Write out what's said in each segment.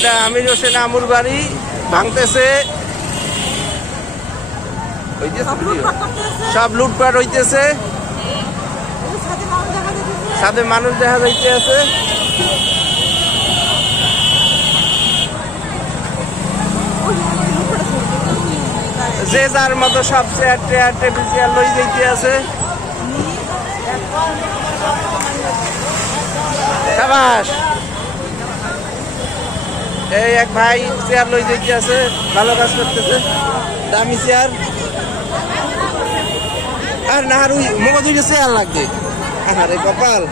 এটা আমির হোসেন আমুর বাড়ি ভাঙতেছে, সব লুটপাট হইতেছে, সাথে মানুষ দেখা যাইতে আছে। যে যার মতো সব চেয়ার টেয়ার টেবিল চেয়ার লই যাইতে আছে। সাবাস, এই এক ভাই চেয়ার লই যাইতে আছে, ভালো কাজ করতেছে, দামি চেয়ার। আর না আর মগো দুইটা চেয়ার লাগবে। আরে কপাল,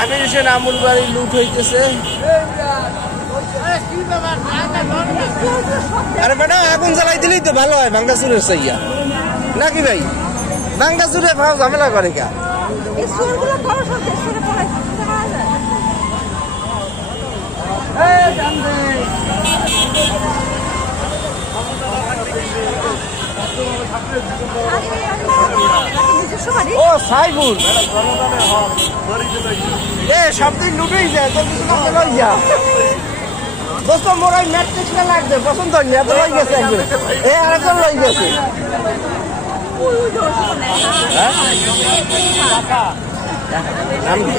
আমির হোসেন আমুর বাড়ি লুট হইতেছে। আরে বেটা আগুন জ্বালাই দিলেই তো ভালো হয় ভাঙ্গাচুরের চাইয়া, নাকি ভাই? ভাঙ্গাচুরে ভাব ঝামেলা করে কা? ও সাইবুল এ সবদিন লুটেই যায়, তোর কিছু কাছে লই যা দোস্ত। মোর ওই ম্যাট্রিক্সটা লাগবে, পছন্দ হয়নি, এত লই গেছে একজন, এ আরেকজন লই গেছে। নাম কি?